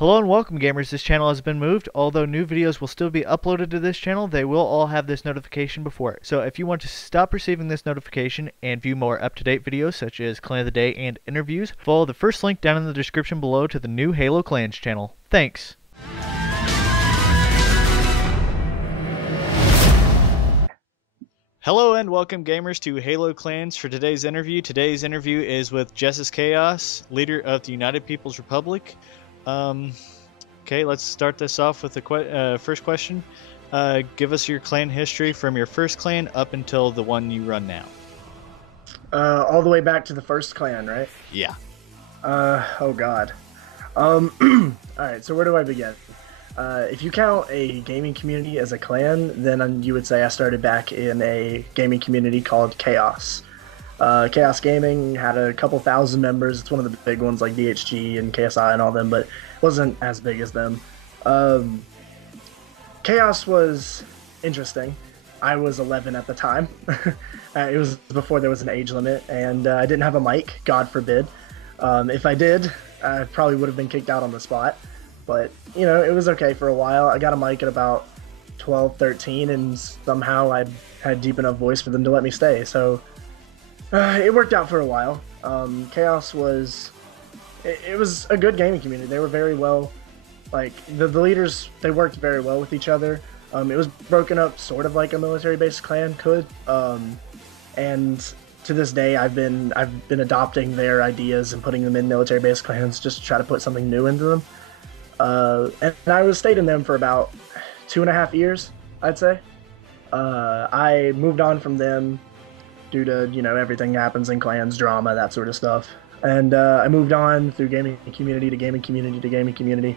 Hello and welcome, gamers. This channel has been moved. Although new videos will still be uploaded to this channel, they will all have this notification before it. So if you want to stop receiving this notification and view more up-to-date videos such as Clan of the Day and interviews, follow the first link down in the description below to the new Halo Clans channel. Thanks! Hello and welcome, gamers, to Halo Clans for today's interview. Today's interview is with Jess Iz Chaos, leader of the United People's Republic. Okay, let's start this off with the first question. Give us your clan history from your first clan up until the one you run now. All the way back to the first clan, right? Yeah. Oh god. Alright, so where do I begin? If you count a gaming community as a clan, then you would say I started back in a gaming community called Chaos. Chaos Gaming had a couple thousand members. It's one of the big ones like DHG and KSI and all them, but it wasn't as big as them. Chaos was interesting. I was 11 at the time. It was before there was an age limit, and I didn't have a mic, God forbid. If I did, I probably would have been kicked out on the spot. But, you know, it was okay for a while. I got a mic at about 12, 13, and somehow I had deep enough voice for them to let me stay. So it worked out for a while. Chaos was... It was a good gaming community. They were very well... Like, the leaders, they worked very well with each other. It was broken up sort of like a military-based clan could. And to this day, I've been adopting their ideas and putting them in military-based clans just to try to put something new into them. And I stayed in them for about 2.5 years, I'd say. I moved on from them due to, you know, everything happens in clans, drama, that sort of stuff. And I moved on through gaming community to gaming community to gaming community,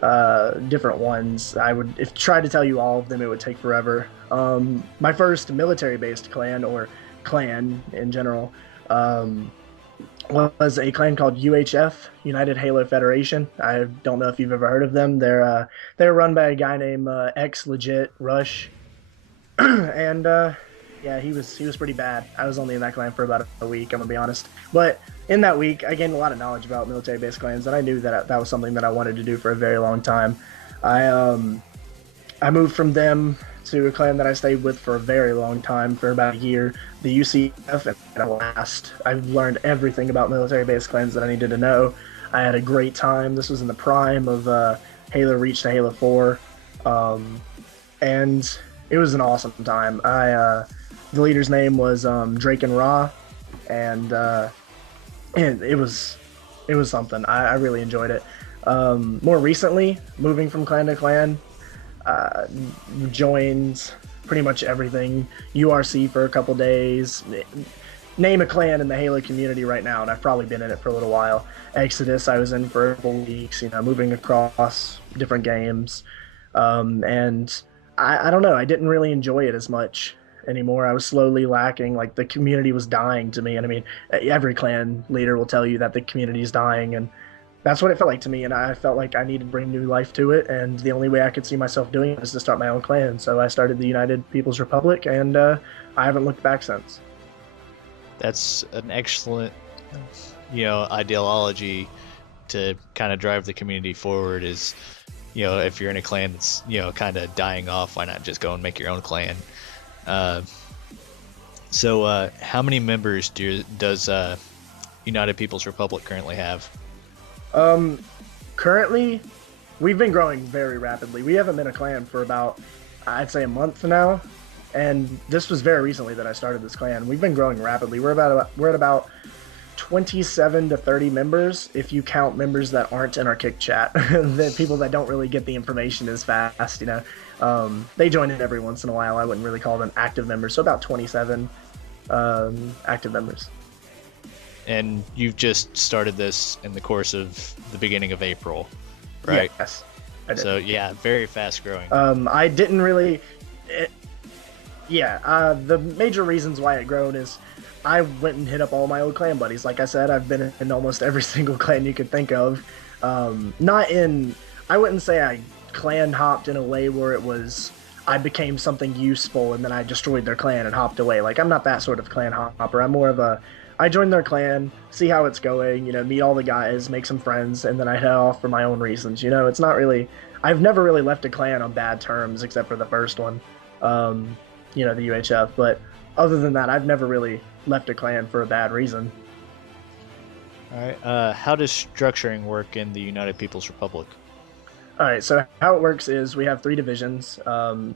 different ones. If tried to tell you all of them, it would take forever. My first military-based clan, or clan in general, was a clan called UHF, United Halo Federation. I don't know if you've ever heard of them. They're run by a guy named X Legit Rush, and yeah, he was pretty bad. I was only in that clan for about a week, I'm gonna be honest. But in that week, I gained a lot of knowledge about military-based clans, and I knew that that was something that I wanted to do for a very long time. I moved from them to a clan that I stayed with for a very long time, for about a year, the UCF, and at last, I've learned everything about military-based clans that I needed to know. I had a great time. This was in the prime of Halo Reach to Halo 4, and it was an awesome time. The leader's name was Drake and Ra, and it was something. I really enjoyed it. More recently, moving from clan to clan, joined pretty much everything. URC for a couple days. Name a clan in the Halo community right now, and I've probably been in it for a little while. Exodus, I was in for a couple weeks, you know, moving across different games. And I don't know, I didn't really enjoy it as much anymore. I was slowly lacking. Like, the community was dying to me, and I mean, every clan leader will tell you that the community is dying, and that's what it felt like to me, and I felt like I needed to bring new life to it, and the only way I could see myself doing it was to start my own clan. So I started the United People's Republic, and I haven't looked back since. That's an excellent, you know, ideology to kind of drive the community forward. Is, you know, if you're in a clan that's, you know, kind of dying off, why not just go and make your own clan? So how many members does United People's Republic currently have? Currently, we've been growing very rapidly. We haven't been a clan for about, I'd say, a month now, and this was very recently that I started this clan. We've been growing rapidly. We're at about 27 to 30 members, if you count members that aren't in our kick chat. The people that don't really get the information as fast, you know. They join in every once in a while. I wouldn't really call them active members, so about 27 active members. And you've just started this in the course of the beginning of April, right? Yes, I did. So yeah, very fast growing. I didn't really... the major reasons why it grown is I went and hit up all my old clan buddies. Like I said, I've been in almost every single clan you could think of. I wouldn't say I clan hopped in a way where it was I became something useful and then I destroyed their clan and hopped away. Like, I'm not that sort of clan hopper. I'm more of a I join their clan, see how it's going, meet all the guys, make some friends, and then I head off for my own reasons. It's not really. I've never really left a clan on bad terms except for the first one, um, the UHF. But other than that, I've never really left a clan for a bad reason. All right. How does structuring work in the United People's Republic? All right, so how it works is we have three divisions.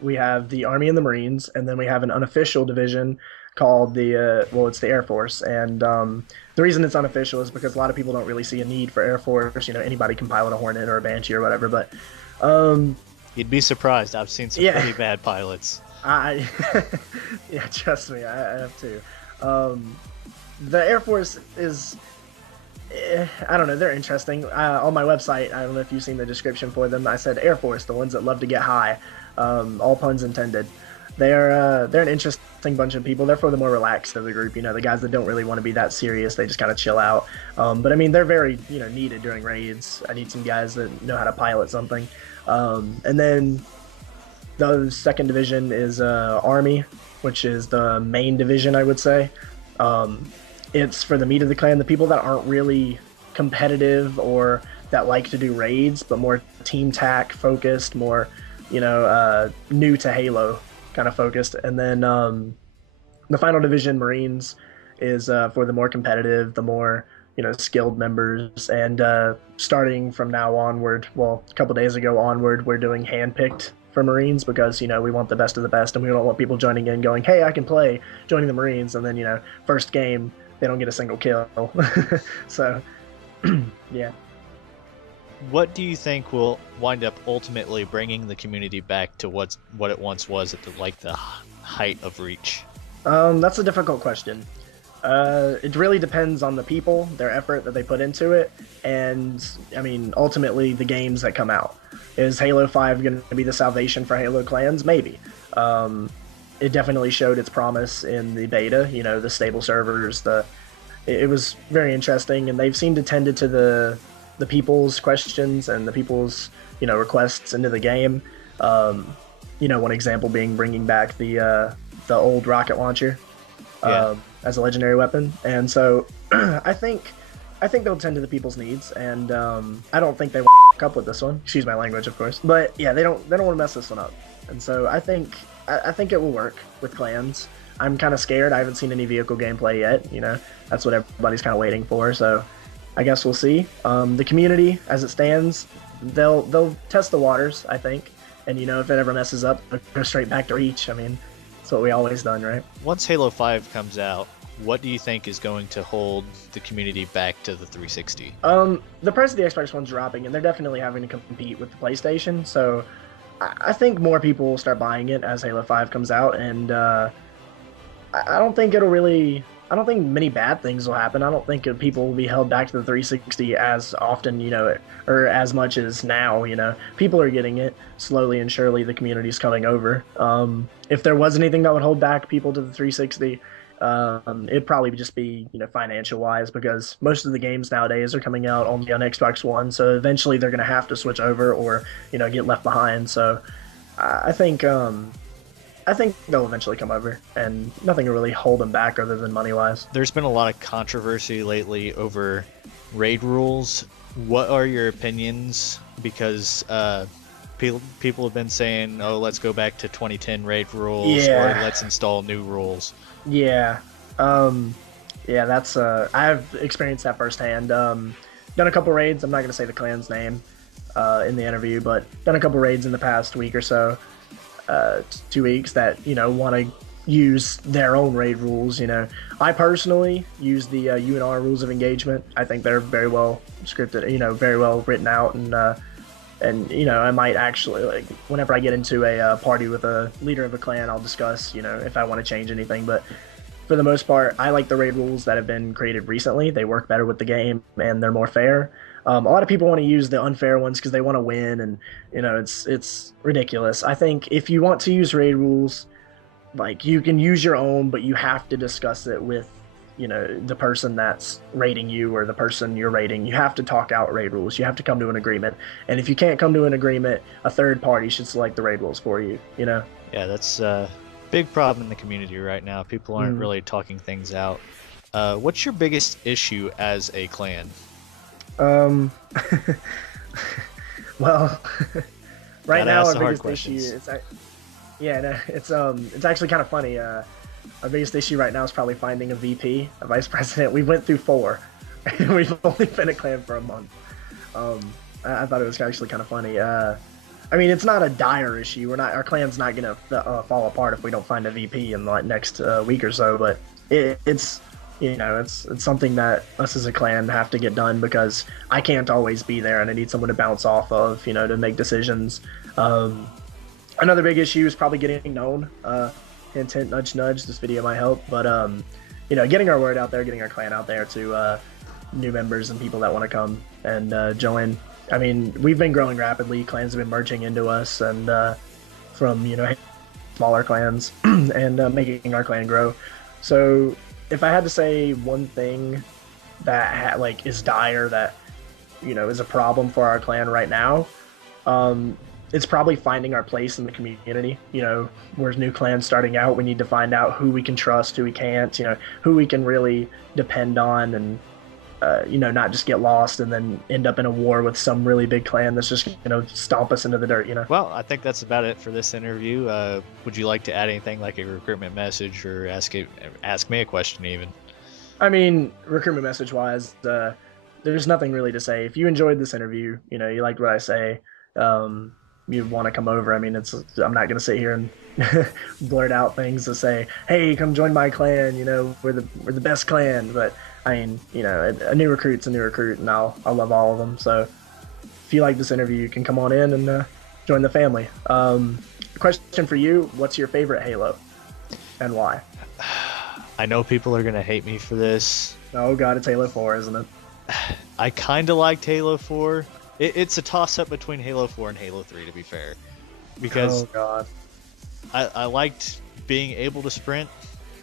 We have the Army and the Marines, and then we have an unofficial division called it's the Air Force. And the reason it's unofficial is because a lot of people don't really see a need for Air Force. Anybody can pilot a Hornet or a Banshee or whatever. But you'd be surprised. I've seen some pretty bad pilots. Yeah, trust me, I have too. The Air Force is. I don't know. They're interesting. On my website, I don't know if you've seen the description for them. I said Air Force, the ones that love to get high. All puns intended. They're an interesting bunch of people. They're for the more relaxed of the group. The guys that don't really want to be that serious. They just kind of chill out. But I mean, they're very needed during raids. I need some guys that know how to pilot something. And then the second division is Army, which is the main division, I would say. It's for the meat of the clan, the people that aren't really competitive or that like to do raids, but more team tac focused, more, new to Halo kind of focused. And then the final division, Marines, is for the more competitive, the more, skilled members. And starting from now onward, well, a couple days ago onward, we're doing handpicked for Marines because, we want the best of the best, and we don't want people joining in going, hey, I can play, joining the Marines, and then, first game, they don't get a single kill. So, yeah. What do you think will wind up ultimately bringing the community back to what it once was at the height of Reach? That's a difficult question. It really depends on the people, their effort that they put into it, and I mean, ultimately the games that come out. Is Halo 5 going to be the salvation for Halo clans? Maybe. It definitely showed its promise in the beta, the stable servers, it was very interesting, and they've seemed to tend to the people's questions and the people's, requests into the game. One example being bringing back the old rocket launcher as a legendary weapon. And so I think they'll tend to the people's needs, and I don't think they will up with this one. Excuse my language, of course. But yeah, they don't want to mess this one up. And so I think it will work with clans. I'm kind of scared. I haven't seen any vehicle gameplay yet. That's what everybody's kind of waiting for. So I guess we'll see. The community, as it stands, they'll test the waters, I think. And if it ever messes up, they'll go straight back to Reach. I mean, that's what we always done, right? Once Halo 5 comes out, what do you think is going to hold the community back to the 360? The price of the Xbox One's dropping, and they're definitely having to compete with the PlayStation. So I think more people will start buying it as Halo 5 comes out, and I don't think I don't think many bad things will happen. I don't think people will be held back to the 360 as often, or as much as now, People are getting it slowly and surely. The community's coming over. If there was anything that would hold back people to the 360, it'd probably just be, financial wise, because most of the games nowadays are coming out only on Xbox One. So eventually they're going to have to switch over or, get left behind. So I think they'll eventually come over, and nothing will really hold them back other than money wise. There's been a lot of controversy lately over raid rules. What are your opinions? Because people have been saying, oh, let's go back to 2010 raid rules, or let's install new rules. Yeah. That's I've experienced that firsthand. Done a couple raids. I'm not going to say the clan's name in the interview, but done a couple raids in the past week or so, 2 weeks, that want to use their own raid rules. I personally use the UNR rules of engagement. I think they're very well scripted, very well written out, and I might actually, whenever I get into a party with a leader of a clan, I'll discuss, if I want to change anything. But for the most part, I like the raid rules that have been created recently. They work better with the game, and they're more fair. A lot of people want to use the unfair ones because they want to win, and it's ridiculous. I think if you want to use raid rules, you can use your own, but you have to discuss it with the person that's raiding you or the person you're raiding. You have to talk out raid rules. You have to come to an agreement. And if you can't come to an agreement, a third party should select the raid rules for you. Yeah, that's a big problem in the community right now. People aren't really talking things out. What's your biggest issue as a clan? Um, well, right Gotta now ask our the hard biggest issue questions. is, yeah, no, it's actually kind of funny. Our biggest issue right now is probably finding a VP, a vice president. We went through four, and we've only been a clan for a month. Um, I thought it was actually kind of funny. I mean, it's not a dire issue. Our clan's not gonna fall apart if we don't find a VP in the next week or so. But it's it's something that us as a clan have to get done because I can't always be there, and I need someone to bounce off of, to make decisions. Another big issue is probably getting known. Hint, hint, nudge, nudge. This video might help, but getting our word out there, getting our clan out there to new members and people that want to come and join. I mean, we've been growing rapidly. Clans have been merging into us, and from smaller clans and making our clan grow. So, if I had to say one thing that is dire that is a problem for our clan right now, it's probably finding our place in the community. We're new clans starting out. We need to find out who we can trust, who we can't. Who we can really depend on, and not just get lost and then end up in a war with some really big clan that's just stomp us into the dirt. Well, I think that's about it for this interview. Would you like to add anything like a recruitment message or ask me a question even? I mean, recruitment message wise, there's nothing really to say. If you enjoyed this interview, you liked what I say, you want to come over. I mean, I'm not gonna sit here and blurt out things to say, "Hey, come join my clan." We're the best clan. But I mean, a new recruit's a new recruit, and I'll love all of them. So if you like this interview, you can come on in and join the family. Question for you: what's your favorite Halo, and why? I know people are gonna hate me for this. Oh God, it's Halo 4, isn't it? I kind of liked Halo 4. It's a toss-up between Halo 4 and Halo 3, to be fair. Because oh God, I liked being able to sprint,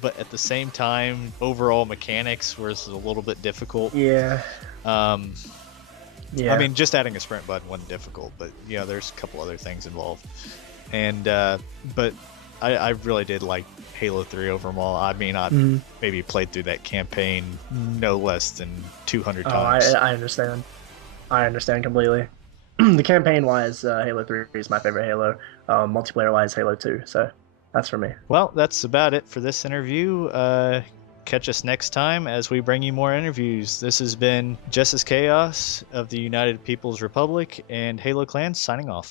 but at the same time, overall mechanics was a little bit difficult. Yeah. Yeah. I mean, just adding a sprint button wasn't difficult, but there's a couple other things involved. And but I really did like Halo 3 overall. I mean, I maybe played through that campaign no less than 200 times. I understand. I understand completely. The campaign-wise, Halo 3 is my favorite Halo. Multiplayer-wise, Halo 2. So that's for me. Well, that's about it for this interview. Catch us next time as we bring you more interviews. This has been Jess Iz Chaos of the United People's Republic and Halo Clans signing off.